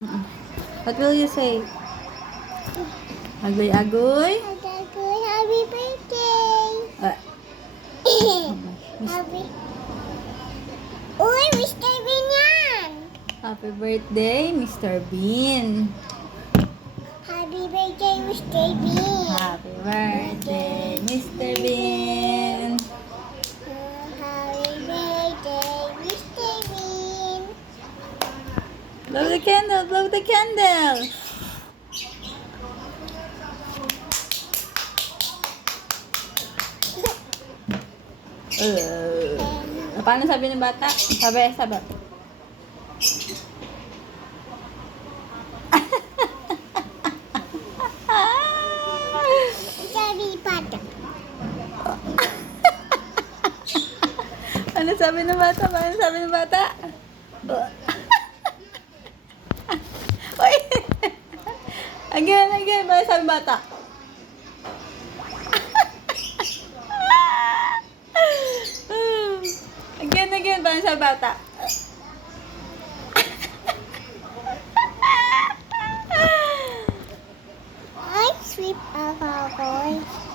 What will you say? Agoy, agoy. Happy birthday! Ah, Happy... Uy, Mr. Bean yan! happy birthday, Mr. Bean. Happy birthday, Mr. Bean! Happy birthday, Mr. Bean. Happy birthday, Mr. Bean! Blow the candle, blow the candle. Paano sabi ng bata? Sabi. Sabi pata. Ano sabi ng bata? Paano sabi ng bata? Uy! Again. Paano sabi ng bata? Again. Paano sabi ng bata? Ay, sweet ako.